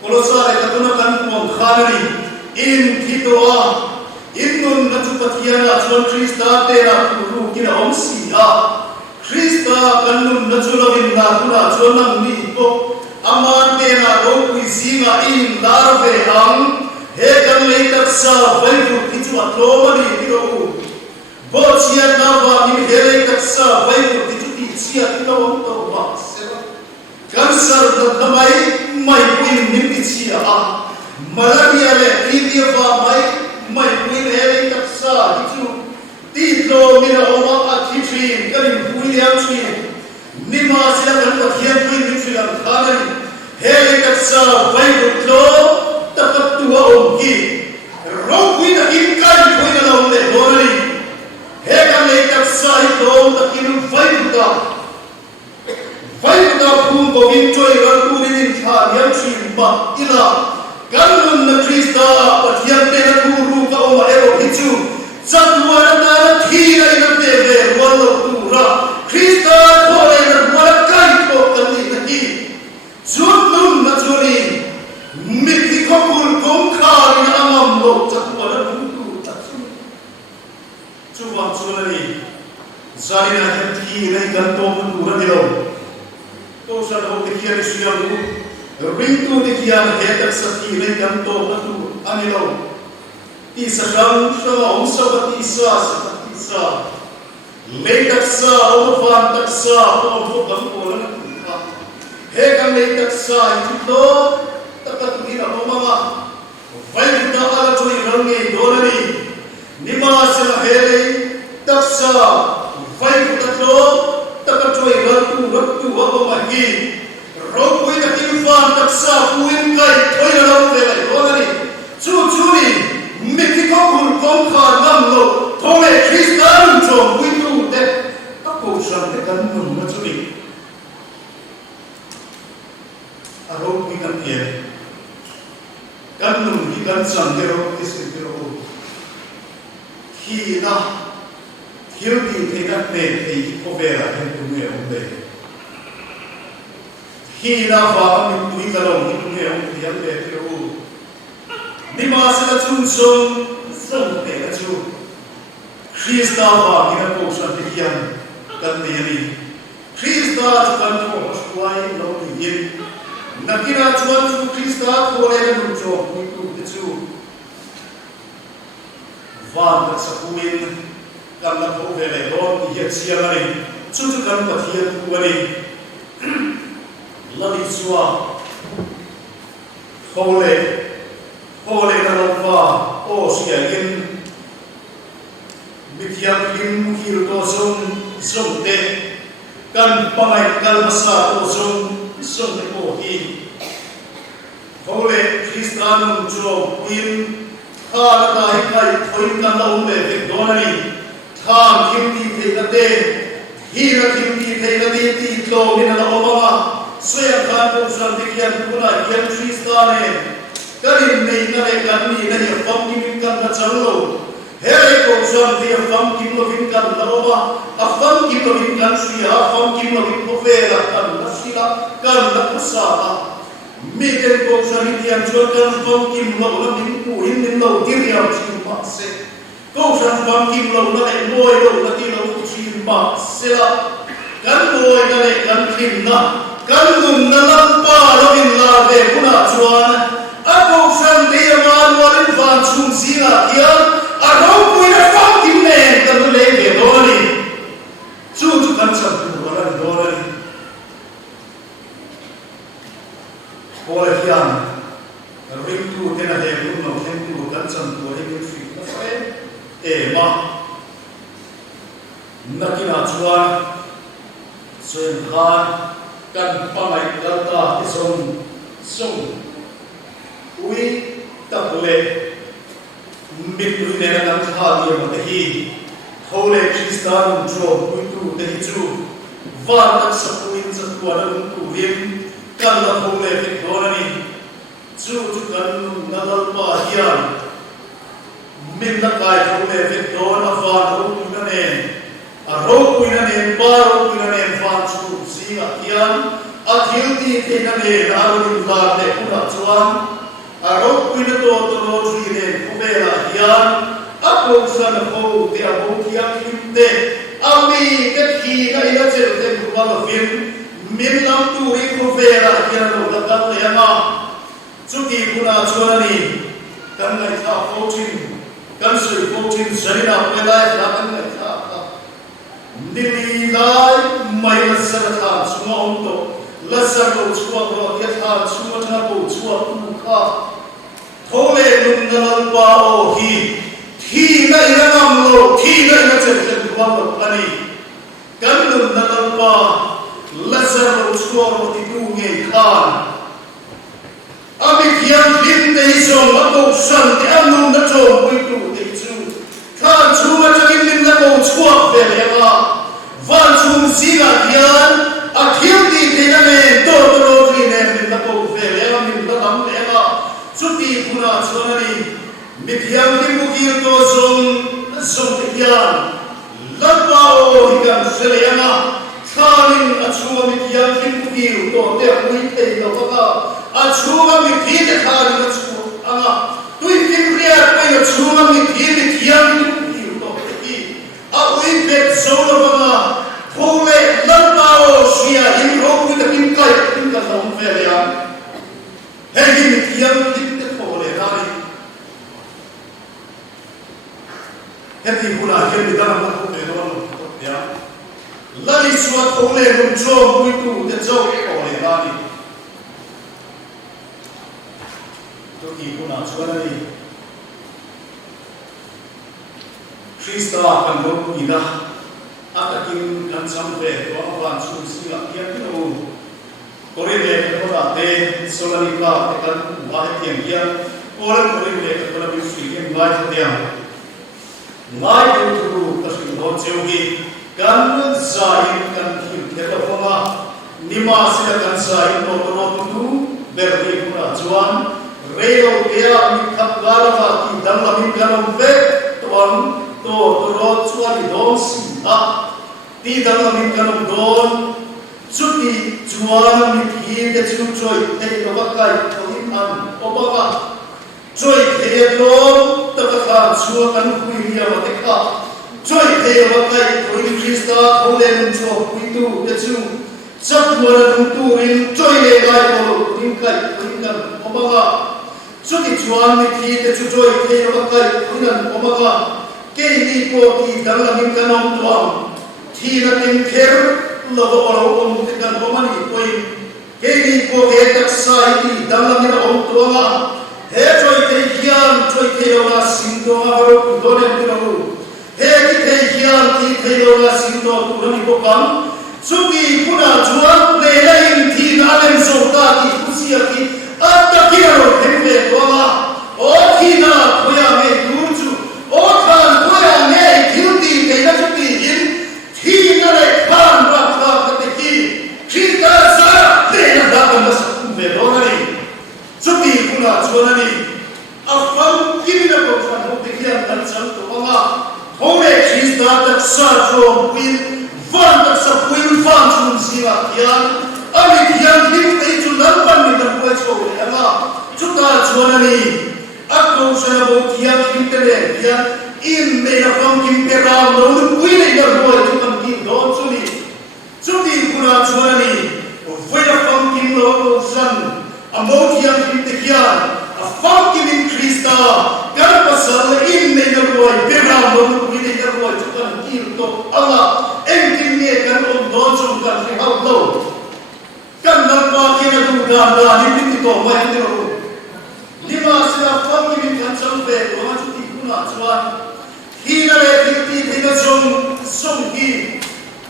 Kolosa le ka thuna kan tuam khan ni in thitoa in nun na chu pathiana chuan krista te na ru ki na om si a krista kan nun na chu lovin na thuna chuan nang ni to aman te na ro pui singa in lar ve ang he kan le tak sa vai tu ti chu atlo ma ni ti ro bo chia na ba ni he le tak sa vai tu ti chu ti chia ti lo om to ba se kan sar da thamai mai pui ni ti chia a malaria le ti ti va mai pui le le tak sa ti chu ti lo mi na oma a ti tri kan pui le am chi ni ma se kan pa thian pui ni chi la khana ni he le tak sa vai tu lo takat tua om ki ro pui na in kai pui na lo le do ni he kan le tak sa I lo ta ki nu vai tu phum ko in choi ran tu ni in tha yam chi ma ila kan nun na krista pathian te na tu ru ka o ma ero hi chu chatwa na ta na thi ai na te ve wan lo tu ra krista thole na wala kai ko kan ni na ki chut nun na churi mi ti ko kul kom kha ni na mam lo chatwa na tu ta chu wang chu na ni zari na thi nei kan to tu ra ni lo to sa ho te ki ani suya lu ring tu te ki an he tak sa thi nei kan to na tu ani lo ti sa ram so om so ti sa le tak sa o van tak sa o bo kan ko na tu he kan le tak sa I to takat ni na o mama vai ta ala choi rang nge do na ni nima se la he le tak sa vai ta to takat choi rang tu wa o ma ki ro pui ta ki van tak sa puin kai thoi na lo le do na ni chu ni mi ki ko kul kom kha nam lo thole kristan chom pui tu te ta ko sang te kan nun ma chu ni a ro pui kan ye kan nun ki kan sang te ro ki se te ro ki na thil ti te na ne te ko ve la hen tu me o be ki na va mi tu ka lo ni tu me o ti ya le te ro ni ma se la chun song te la chu krista va ki na ko sa te kian kan ne ni krista kan ko swai lo ni yin na ki na chuan chu krista ko le na nu cho ni tu te chu va ta sa puin kan la ko ve le lo ni ye chia la ni chu kan pa thia tu ni la ni chua Ole na lova o sia in mithiam in hil to song te kan pangai kal masa to song te ko hi Holy Christian Joe Queen Kala Kai Point Kanome Victory Tham Kimti Tate Hira Kimti Tate Tito in Obama Swaya Kanko Santikian Puna Yan Tristane Karin Nate Kani Naya Funky Kan Chalo Hereko Santi a Funky Loving Kan Nova a Funky Loving Country a Funky Loving Povera Kan Nasila Kan Napusata Miden ko sa hitian chuan phong kim lo na min ku hin lo tiriam chin ma se ko san phong kim lo na le moi lo na ti lo chin ma se la kan moi na le kan kim na kan dum na lam pa lo in la ve kuna chuan a ko san de ma lo rin van chung si la kia a ro ku na phong kim ne kan le ve do ni chu kan sa tu ra do ni Kohhran, ring tu kena he rumno ken tu kan sam tu he bin fi na sai ma nakina chuan sen khan kan pamai dalta isong ui tapule mitru ne na kan kha dia ma hi Holy Christian Joe ui tu te chu va tak sapuin sa tuan tu him kan la Holy Victory chu kan nadal pa hian min la kai Holy Victory avan ro na ne a ro na ne pa ro na ne van chu singa hian a thil ti the na ne na ro la de una chuan a ro na to ro ri ne khubela hian a ko san ho te a ho hian kim te a mi ke khi na ina chel te ba la vin min lam tu ri khubela hian ro la kan le ma Chuki kuna chuani kan ngai tha phochin kan sui phochin sarina pelai la kan ngai tha dili lai mai la sar tha chuma om to la sar ko chua ro ya tha chuma tha ko chua tu kha thole lung dal pa o hi thi na ina ngam lo thi na ina chen chen wa lo ani kan lung dal pa la sar ko chua ro ti tu nge khan Abi kian lim te isong ako san te anong na chong ui tu te chu Khan chunga chagin lim na kong chuak ve lewa Van chung singa kian a kiel ti te na me to ro ri ne lim na kong ve lewa min na dam lewa Chuti kuna chunani mit yang lim bukir to zong te kian Ladwa o higang seleyama Khanin a chunga mit yang lim bukir to te ui te na waka Achuma mi pide khari na chu anga tui kimriya koi na chuma mi pide kiam ni to ki a ui bet zona banga thole lambao shia in ro ku ta kim kai kim ka nom fe ya he hi mi kiam ki te thole dai he ti hula he mi dana na ko me no ya lali suat thole rum cho mui tu te cho thole dai Toki kuna chuanani Krista kan lo ina atakin kan sampe to avan chu sila kian no korele ko ra te solani ka te kan wa kian kian korele ko la bi sili ngai thia ngai tu ka sin do cheugi kan zain kan khil thela fama nima sila kan zain to to tu berri kuna chuan Reo dia mikap galava ki damla min kanom ve ton to ro chuani don sinda ti damla min kanom don chuti chuana mi thi de chu choi te no bakai to in an obaga choi te don ta ka chua kan hui ria wa te ka choi te bakai to in Krista holen cho hui tu de chu chap mora tu rin choi le gai ko tin kai tin kan obaga Chuti chuan mi thi te chu choi the no kai kunan omaga ke ni ko ti dang la min kanom tuam thi na tin kher lo do ro om te kan omani koi ke ni ko ke tak sai ti dang la min om tuama he choi te hian choi the no la sin do ma ro ku do ne tu no he ti te hian ti the no la sin do tu ni ko kam chuti kuna chuan le la in thi na lem so ta ti kusia ki Atta kiro temple tola. O thina koya me durju. O than koya me guilty kaina chuti in. Thina le khan rakha kateki. Krista sa lena dakan nas me donani. Chuti kuna chonani. Afam kimina ko than ho tekian tan chal to mama. Hore Krista tak sa jo pin. Van tak sa pin van chun sila kian. Ami kian lim tei chu lampan ni tan ko cho le ama. Chuta chonani. Ako sa bo kian lim tele kian in me na fam kim pera no pui nei na boy chu kam kim don chuni. Chuti kuna chonani. Voi na fam kim no ko san. Amo kian lim te kian. A fam kim in Krista. Kan pasal in me na boy pera no pui nei na boy chu kam kim to Allah. Em kim ne kan on don chu kan ri hau lo. Kan lampa kina tu da ni piti to mai andro. Lima sila fam kim kan cham ve ko ma chuti kuna chuan. Hina le piti hina song ki.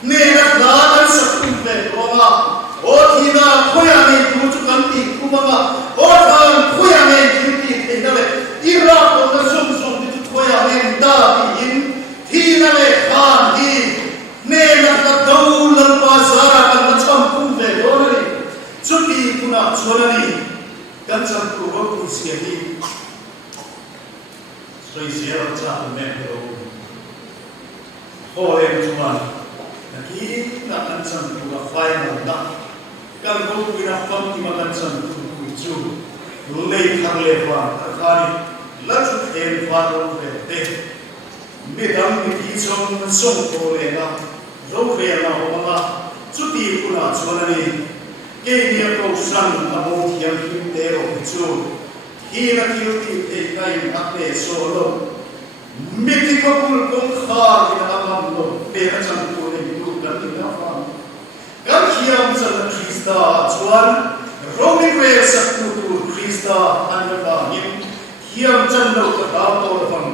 Ne na da kan sakun ve ko ma. O hina khoya ne tu chu kan ti kuma ma. O than khoya ne piti hina le. Ira ko na song ti khoya ne da ti in. Hina le khan hi. Ne na ka dau lampa sara kan cham kun ve do ni. Chuti kuna chonani. Kan cham ku ho ku sia ni. Soi sia cha me do. Ho em chuan. Na ki na kan cham ku ga final na. Kan ho ku na fam ti ma kan cham ku chu. Lei thang le wa khani. La chu em fa ro ve te. Me dam ni ki chong song ko le na. Ro ve na ho ma. Chuti kuna chonani. Kenya ko san amo yang hintero chu hina kiuti te kai akle solo miti ko kul kong kha ina amam no pe acham ko ne du kan ina fa kan hiam san Krista chuan romi we saktu tu Krista anba nim hiam chan lo ka da to fam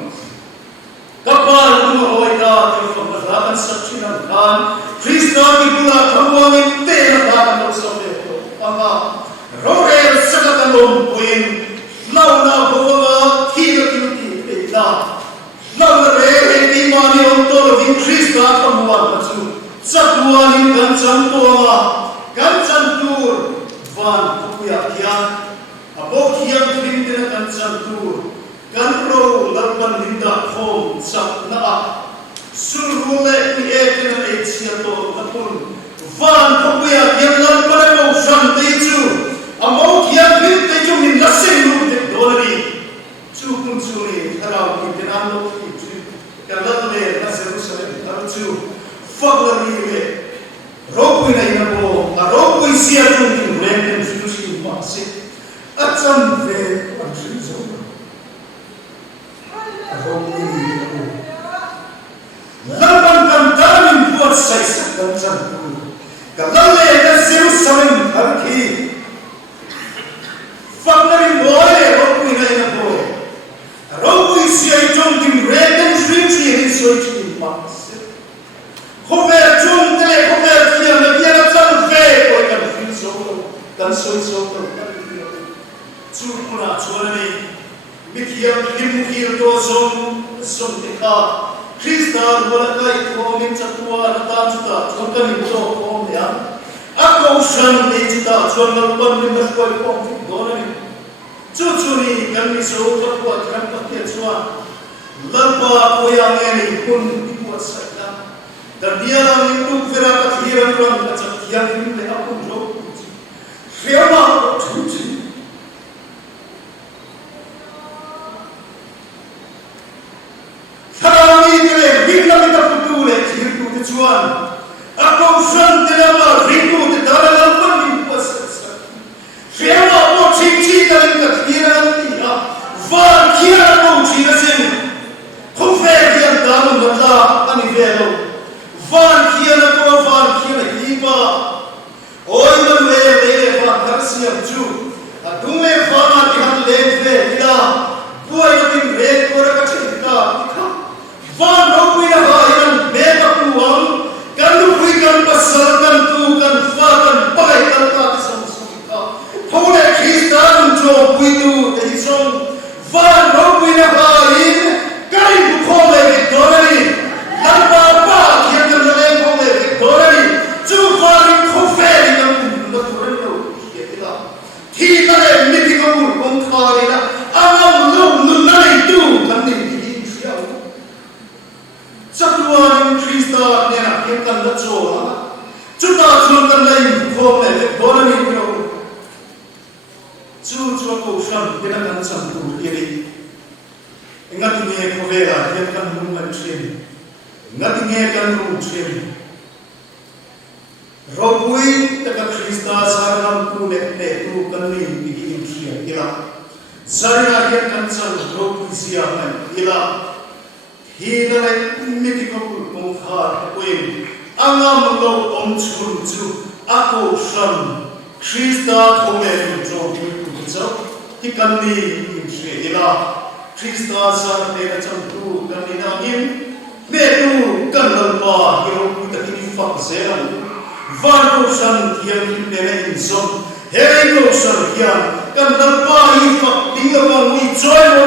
kapal nu hoita te fam da kan sakchina kan Krista ki pula thawangin te na da no so Ama roger sakatalom puin launa boga thila kiuti peta launa re ti mani onto vin Krista kamwa chu satwani kanchan toa kanchan tur van puya kian abo kian trintina kanchan tur kanro lampan linda khom sak na surule ni etina etsia to napun van puya kian lampan san tei chu amo kian vin te chu min la sen lu te dolari chu kun chu ni tharau ki te nam lo ki chu ka la le na Jerusalem tar chu faglari le ro pui nei na bo a ro pui sia chu ni ren ten chu chu ma se acham ve an chu zo ro pui ni bo laban kan damin buat sai sa kan chan Kalale na Jerusalem harki Fakari boy rokui na ina boy Rokui siya itong tim reden shrimchi rin soichi mas Homer chung tele homer kiya na kiya na chan ve boy kan fin solo kan soi solo Chukuna chonani Mikiyam limukir to som tika Krista wala kai ko min chakwa na ta chuta chokani to ko ya ako san de chuta chonal pan ni mas ko ko donani chuchuni kan ni so ko kan ka te chwa lampa ko ya ngeni kun ni ko sakta da biala ni tu fera ka hiran ram ka chakya ni le ako jo fiama ko chuchi Sarami kele bigla kita putule hirtu te chuan ako san te lama rindu te dara lampan ni puasa fiama ko chichi ta linda kira ni van kira ko china sen khofe dia dalu ngata ani velo van kira hiba oi man le van karsia chu adume fama ki han le ve ila buai tin re ko ra ka chita Van rokui na hayan beta puang kan rokui kan pasal kan tu kan fa kan pai kan ka samsung ka thole Kristan Krista nè là kiếm cần đất chỗ chúng ta luôn cần lấy khô này để có được những điều chú Kohhran cái năng sản thủ kia đi ngắt nghe có vẻ là hiện cần muốn làm chuyện ngắt nghe cần muốn chuyện rồi cuối tất cả Krista sa nam tu để tu cần đi bị im kia ila Zara hiện cần sản rồi cuối xia này ila hi na lại mít có công khá quên anh em lâu ông chun chu Kohhran Krista không hề trong so he can be in Srila Krista sa te na cham tu kan ni na im be tu kan lan pa he ro ku ta ki fa se ran van ko san thiam ki ne ne in som he ko san hian kan lan pa hi fa ding wa mi joy mo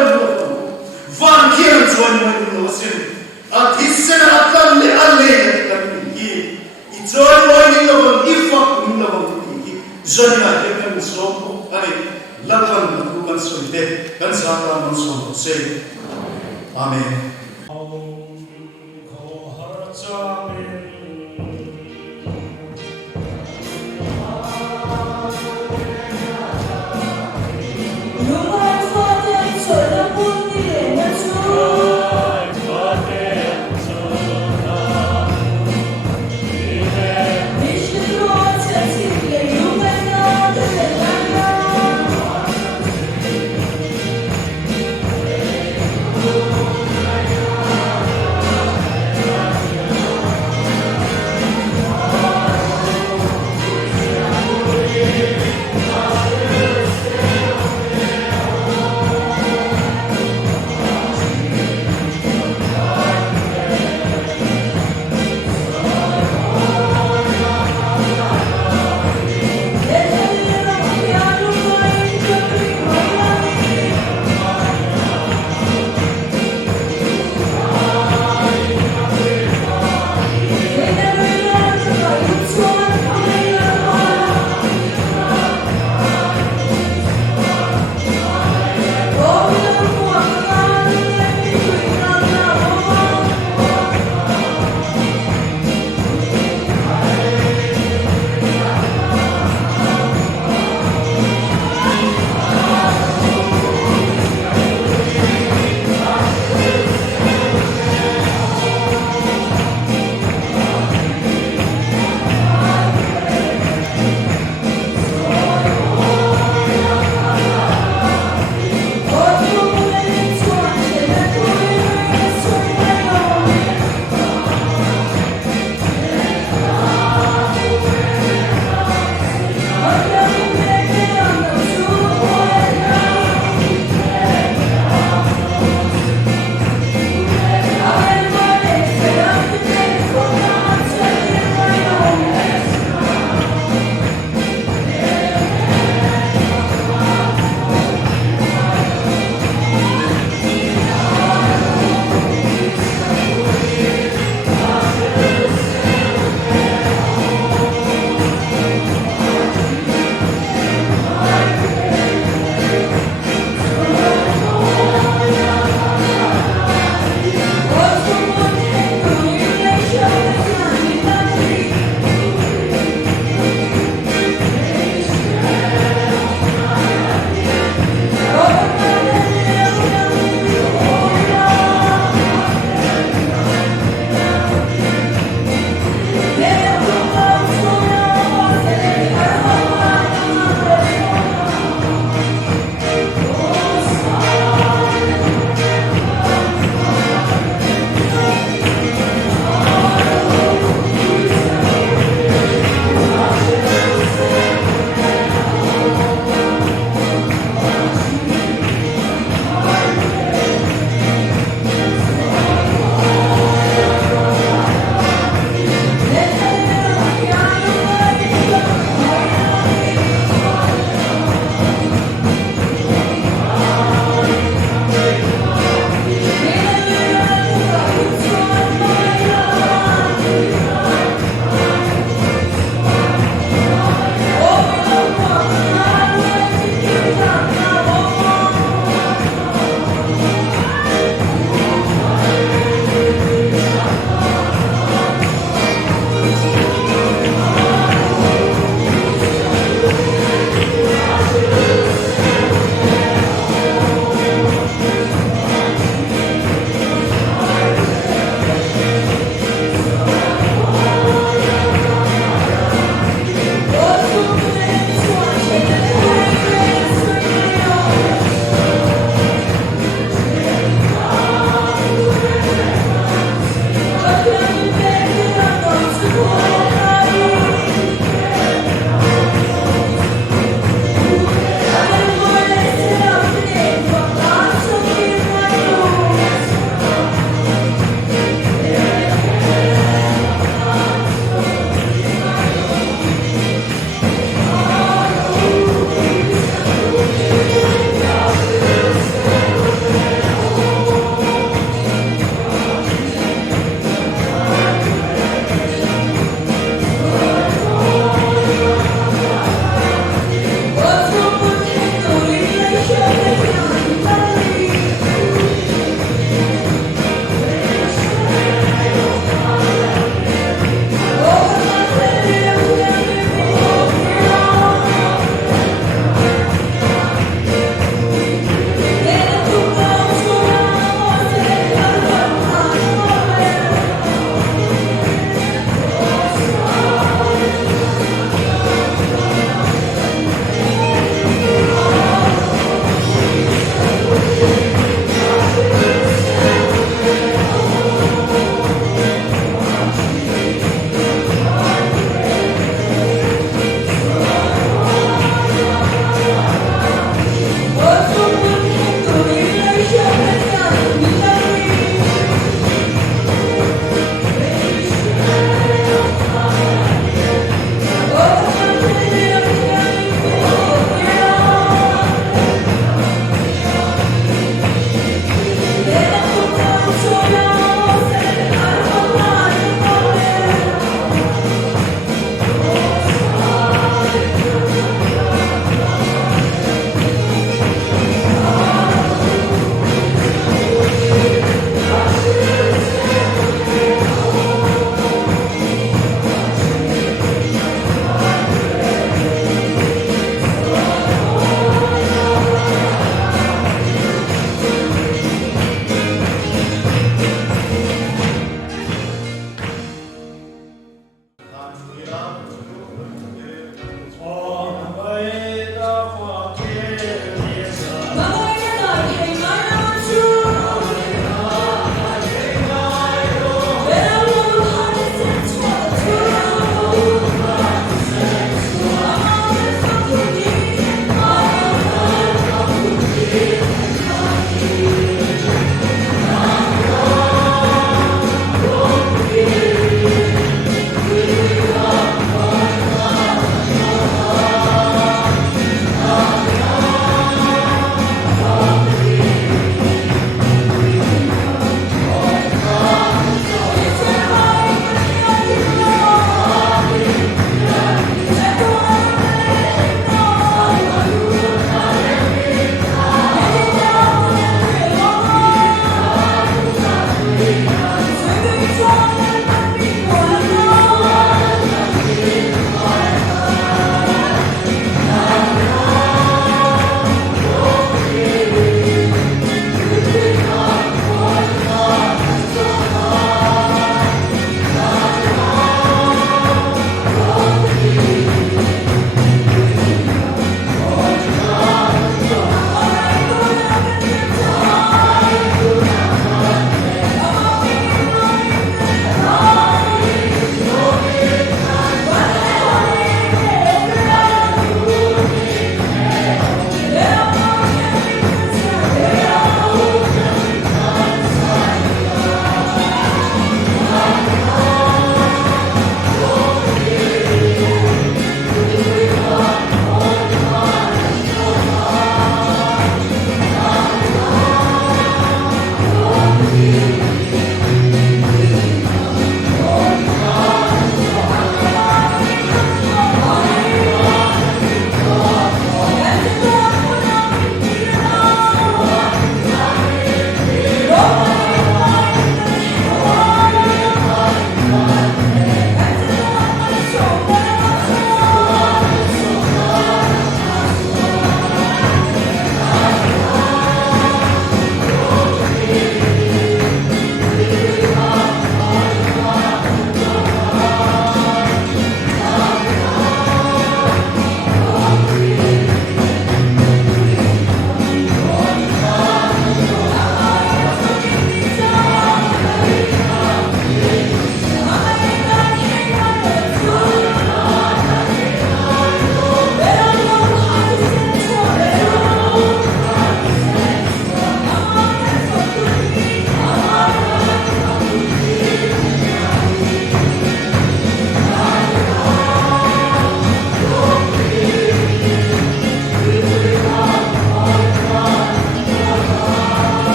van kian joy mo no sin a thisen atan le alle kan ni i joy mo ni no i fa ni no ki jonya te kan som ani Lakukan lakukan solide dan sahabat manusia say Amen.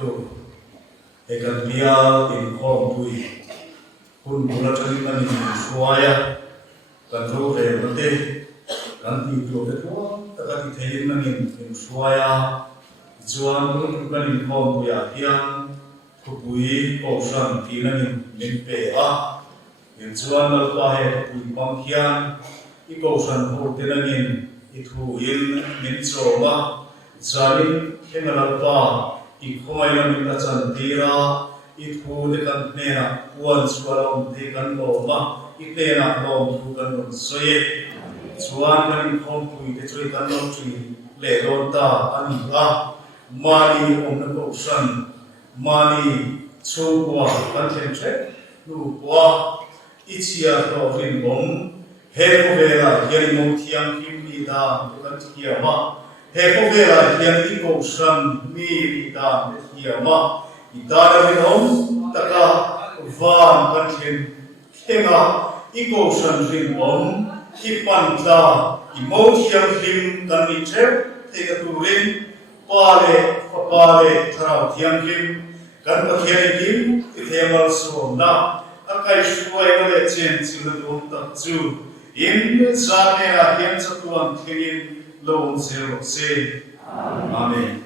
tu ekan Bial Inkhawmpui kun Hrangchalkawn Vanlalhruaia kan ro ve mate kan ti tu te tu ta ka ti thein nangin Hrangchalkawn chuan kan Inkhawmpui a hian Thupui Kohhran ti nangin min pe a in chuan lalpa he Thupui bang hian I Kohhran ho te nangin I thu in min choma zanin hengalalpa I khomai lamin ta chan tira I thu de kan nena puan chualom te kan loma I nena lom thu kan lom soye chuan kan Inkhawmpui te choi kan lom chui le lon ta ani a mani om na Kohhran mani chukwa kan thlen che nu kwa ichia to rin bom he ko vela hian mo thiam kim ni da kan thiama he ko vela hian I Kohhran mi da thiama I dara rin om taka van kan thlen thenga I Kohhran rin bom I panta I mo thiam kim kan ni che te ka tu rin pale tharau thiam kim kan Pathianni kim I themal so na akai shuai na le chen chila dum tak chu in zane a hian chatuan thengin lom se amen